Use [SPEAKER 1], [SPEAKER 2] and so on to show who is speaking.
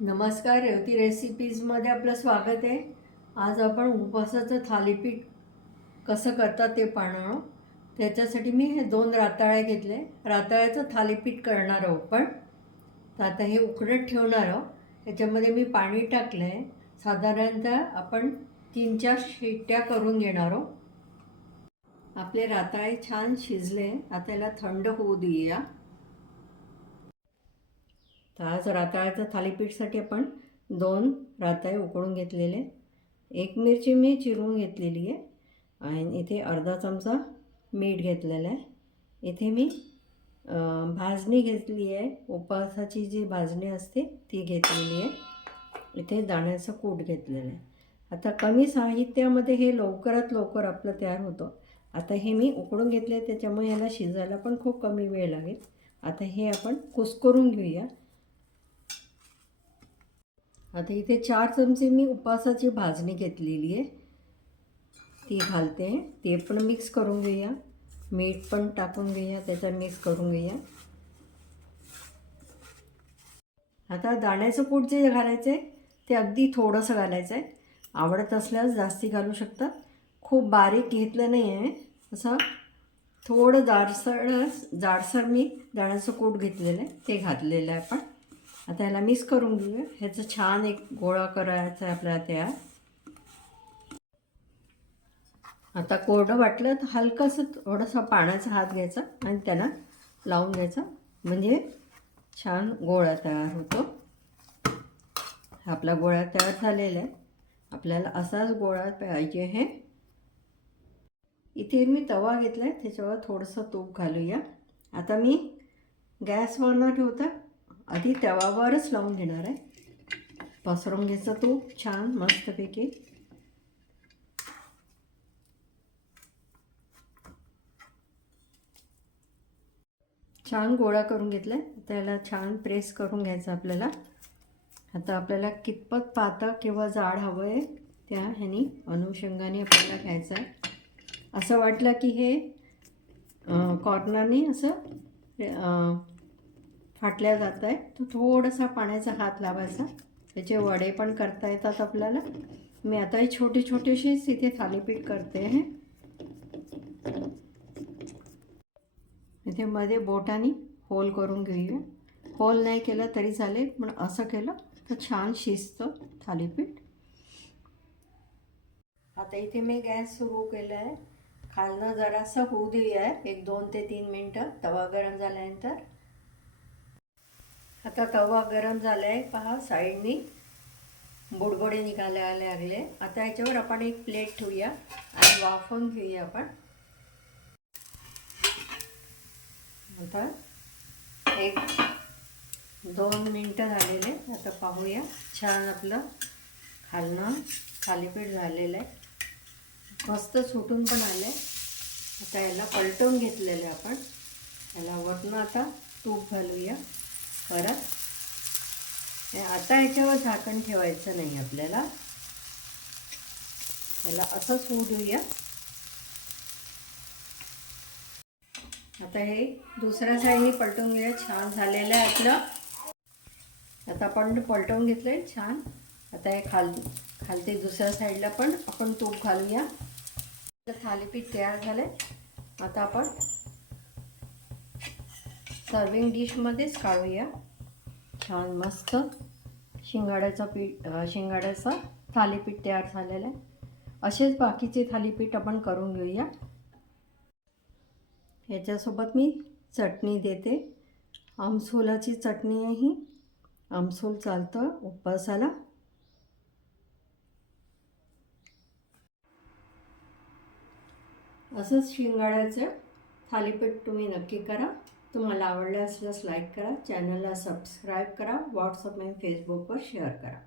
[SPEAKER 1] नमस्कार रेवती रेसिपीजमध्ये आपलं स्वागत आहे. आज आपण उपवासाचं थालीपीठ कसं करतात ते पाहणार त्याच्यासाठी मी हे दोन राताळे घेतले. राताळ्याचं थालीपीठ करणार आहोत पण तर आता हे उकडत ठेवणार आहोत. याच्यामध्ये मी पाणी टाकलं आहे साधारणतः आपण तीन चार शिट्ट्या करून घेणार आहोत. आपले राताळे छान शिजले. आता याला थंड होऊ देऊया. तर आज राताळ्याच्या थालीपीठसाठी आपण दोन राताळे उकळून घेतलेले. एक मिरची मी चिरून घेतलेली आहे आणि इथे अर्धा चमचा मीठ घेतलेलं आहे. इथे मी भाजणी घेतली आहे. उपवासाची जी भाजणी असते ती घेतलेली आहे. इथे दाण्याचं कूट घेतलेलं आहे. आता कमी साहित्यामध्ये हे लवकरात लवकर आपलं तयार होतं. आता हे मी उकडून घेतले त्याच्यामुळे याला शिजायला पण खूप कमी वेळ लागेल. आता हे आपण कुस्करून घेऊया. आता इथे चार चमचे मी उपासाची भाजणी घेतलेली आहे. ती घालते. ते पण मिक्स करून घेऊया. मीठ पण टाकून घेऊया. त्याच्यात मिक्स करून घेऊया. आता दाण्याचं कूट जे घालायचं आहे ते अगदी थोडंसं घालायचं आहे आवडत असल्यास जास्ती घालू शकता. खूप बारीक घेतलं नाही आहे असं थोडं जाडसर जाडसर मी दाण्याचं कूट घेतलेलं आहे. ते घातलेलं आहे आपण. आता याला मिक्स करून घेऊया. ह्याचं छान एक गोळा करायचा आहे आपल्याला त्या. आता कोरडं वाटलं तर हलकंसं थोडंसं पाण्याचा हात घ्यायचा आणि त्याला लावून घ्यायचा. म्हणजे छान गोळा तयार होतो. आपला गोळा तयार झालेला आहे. आपल्याला असाच गोळा पाहिजे आहे इथे मी तवा घेतला आहे त्याच्यावर थोडंसं तूप घालूया. आता मी गॅसवर न ठेवता. आधी तवावरच लावून घेणार आहे. पसरून घ्यायचं तो छान मस्तपैकी. छान गोळा करून घेतला आहे त्याला छान प्रेस करून घ्यायचा आपल्याला. आता आपल्याला कितपत पातळ किंवा जाड हवं आहे त्या ह्यानी अनुषंगाने आपल्याला घ्यायचं आहे. असं वाटलं की हे कॉर्नरने असं फाटल्या जात आहे तो थोडासा पाण्याचा हात लावायचा. त्याचे वडे पण करता येतात आपल्याला. मी आता छोटे छोटेशीच इथे थालीपीठ करते आहे. इथे मध्ये बोटाने होल करून घेऊया. होल नाही केलं तरी चालेल पण असं केलं तर छान शिजतं थालीपीठ. आता इथे मी गॅस सुरू केला आहे खालनं जरासं होऊ देऊया एक दोन ते तीन मिनटं. तवा गरम झाल्यानंतर आता तवा गरम झाला आहे पहा साईडनी. बुडबुडे निघायला लागले. आता याच्यावर आपण एक प्लेट ठेवूया आणि वाफवून घेऊया आपण. आता एक दोन मिनटं झालेले. आता पाहूया. छान आपलं खालनं थालीपीठ झालेलं आहे. मस्त सुटून पण आलं आहे आता याला पलटवून घेतलेलं आहे आपण. याला वरनं आता तूप घालूया. परत. आता याच्यावर झाकण ठेवायचं नाही आपल्याला. याला असंच होऊ देऊया आता हे दुसऱ्या साईडने पलटून घेऊया. छान झालेलं आहे आपलं. आता आपण पलटवून घेतलं आहे छान. आता हे खाल खालते दुसऱ्या साईडला पण आपण तूप घालूया. थालीपीठ तयार झालं आहे आता आपण सर्विंग डिशमध्येच काढूया. छान मस्त. शिंगाड्याचं पीठ शिंगाड्याचा शिंगाड्याचं थालीपीठ तयार झालेलं आहे. असेच बाकीचे थालीपीठ आपण करून घेऊया. ह्याच्यासोबत मी चटणी देते. आमसोलाची चटणी आहे ही. आमसोल चालतं उपवासाला. असंच शिंगाड्याचं थालीपीठ तुम्ही नक्की करा. तुम्हाला आवडलं असल्यास लाईक करा चॅनलला सबस्क्राईब करा व्हॉट्सअप आणि फेसबुकवर शेअर करा.